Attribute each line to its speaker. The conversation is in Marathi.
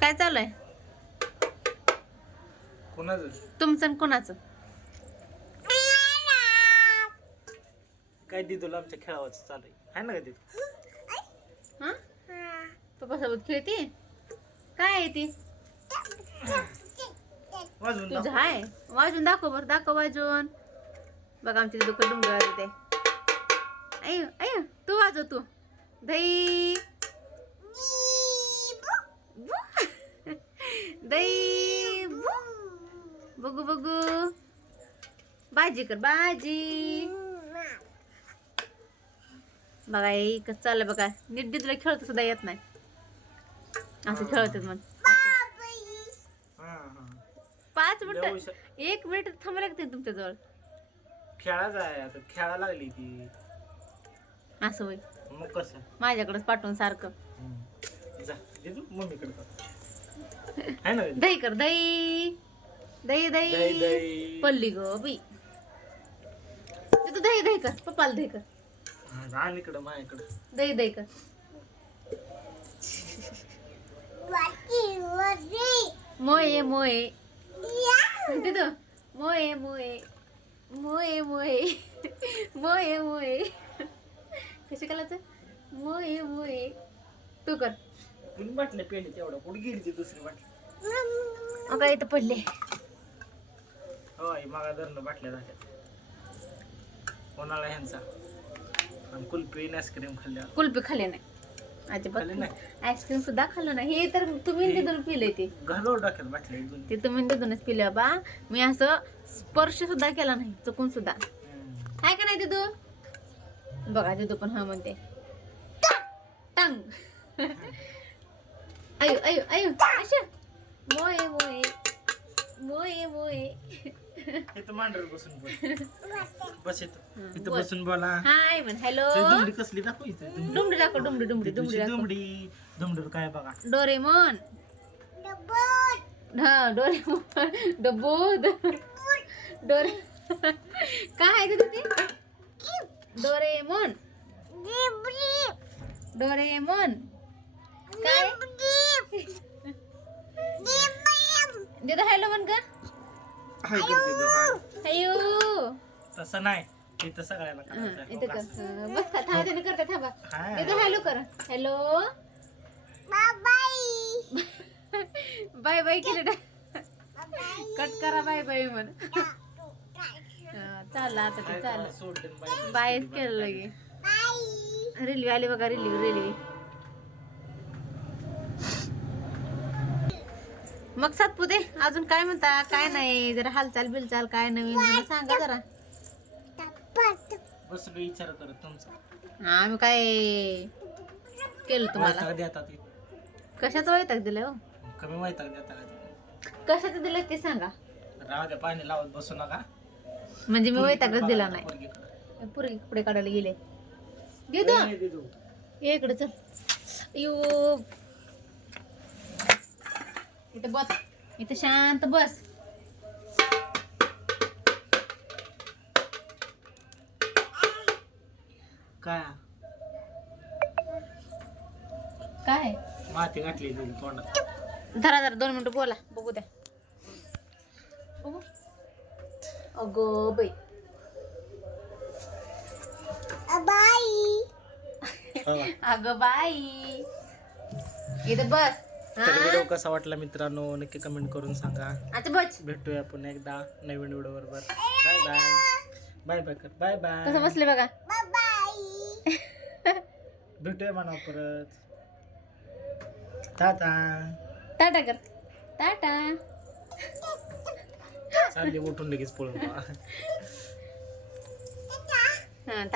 Speaker 1: काय चालू आहे
Speaker 2: कोणाचं
Speaker 1: तुमचं आणि कोणाचं?
Speaker 2: काय दिदूला आमच्या खेळावाचं चालू आहे ना का दिदू?
Speaker 1: हा पप्पासोबत खेळते काय आहे ती
Speaker 2: वाजवून
Speaker 1: तुझं
Speaker 2: दाखव.
Speaker 1: आहे वाजून दाखव बरं दाखव वाजून बघा आमच्या दुःख डुंगर वाजते अय अय तू वाजव तू दही दही बघू बघू भाजी कर भाजी बघा हे कसं चाललं बघा नीट तुला खेळत सुद्धा येत नाही असं खेळत मग
Speaker 2: हा, हा.
Speaker 1: 5
Speaker 2: लय
Speaker 1: मिनिट
Speaker 2: हुशार.
Speaker 1: 1 मिनिट थांबायला लागते तुमच्या जवळ
Speaker 2: खेळाच आहे आता खेळा लागली ती
Speaker 1: असं होय
Speaker 2: मग कसं
Speaker 1: माझ्याकडेच पाठवून सारखं
Speaker 2: जा दिदू मम्मीकडे कर आहे ना
Speaker 1: दही कर दही दही
Speaker 2: दही
Speaker 1: दही
Speaker 2: दही
Speaker 1: पल्ली ग बाई तू दही दही कर पप्पाला दही कर
Speaker 2: रान इकडं माझ्याकडं
Speaker 1: दही दही कर मोये मोये तिथं मोये मोये मोये मोये मोये मोये कशी करायचं मोये मोये तू कर
Speaker 2: कुणी बाटल्या पेली तेवढं कुठे गेली ती दुसरी बाटली
Speaker 1: अगं इथं पडले
Speaker 2: होय मागा धरणं बाटल्या झाल्या कोणाला ह्यांचा आणि कुल्फी आईस्क्रीम खाल्ल्या
Speaker 1: कुल्फी खाल्ले नाही अजिबात
Speaker 2: खाल्ले नाही?
Speaker 1: आईस्क्रीम सुद्धा खाल्लं नाही हे तर तुम्ही तिथून पिले ते
Speaker 2: घालव टाकेल बाटल्या इथून
Speaker 1: ते तुम्ही तिथूनच पिले बा मी असं स्पर्श सुद्धा केला नाही चुकून सुद्धा काय का नाही तिथू बघा तिथू पण हा म्हणते टंग अयो अयो अयो अशा मोये मोये मोये मोये
Speaker 2: इथं मांडर बसून बोल बस इथं इथं
Speaker 1: बोल.
Speaker 2: बसून बोला
Speaker 1: हाय म्हण हॅलो
Speaker 2: ते दुमडी कसली दाखव इथे दुमडी.
Speaker 1: डुमडी दाखव डुमडी डुमडी
Speaker 2: ती
Speaker 1: डुमडी
Speaker 2: तुझी
Speaker 1: दाखव
Speaker 2: दुमडी दुमडूर काय बघा
Speaker 1: डोरेमॉन हा डोरेमॉन डबोद डोरे काय आहे तिथे ते डोरेमॉन डोरेमॉन काय दिदा हॅलो म्हण का
Speaker 2: हाय करते तो, हा.
Speaker 1: हॅलो
Speaker 2: तसं नाही इथं सगळ्याला
Speaker 1: हा,
Speaker 2: करायचं
Speaker 1: इथं
Speaker 2: आहे.
Speaker 1: का बस का थांबा त्याने करता थांबा
Speaker 2: हा.
Speaker 1: दिदा हॅलो कर हॅलो बाय बाय केलं कट करा बाय बाय म्हण चालला आता ते
Speaker 2: काय
Speaker 1: चाललं
Speaker 2: सोडलं बाई.
Speaker 1: बायच केलं लगे रेल्वे आली बघा रेल्वे रेल्वे मग सातपुते अजून काय म्हणता काय नाही जरा हालचाल बिलचाल काय नवीन जरा सांगा जरा
Speaker 2: बसलो विचार करत तुमचा
Speaker 1: आम्ही काय केलं तुम्हाला
Speaker 2: वैताग देतात ते.
Speaker 1: कशाचं वैताग दिलं हो
Speaker 2: कमी वैताग देतात का ते?
Speaker 1: कशाचं दिलं ते सांगा
Speaker 2: राहू द्या पाणी लावत बसू नका
Speaker 1: म्हणजे मी वैतागच दिला नाही
Speaker 2: पोरगीकडं.
Speaker 1: पुरी कपडे काढायला गेले देतो
Speaker 2: ए, दिदू.
Speaker 1: ये इकडे चल यो इथं बस इथं शांत बस
Speaker 2: काय
Speaker 1: काय
Speaker 2: माती घातली दिली तोंडात
Speaker 1: धरा जरा 2 मिनिटं बोला बघू द्या बघू अगो बाई अगं बाई इथं बस
Speaker 2: तर व्हिडिओ कसा वाटला मित्रांनो नक्की कमेंट करून सांगा
Speaker 1: आता बस
Speaker 2: भेटूया पुन्हा एकदा नवीन व्हिडिओ बरोबर बाय बाय बाय बाय कर बाय
Speaker 1: कसं
Speaker 2: बाय
Speaker 1: बसले बघा
Speaker 2: भेटूया म्हणा परत टाटा
Speaker 1: टाटा कर टाटा
Speaker 2: चालली उठून लगेच पळून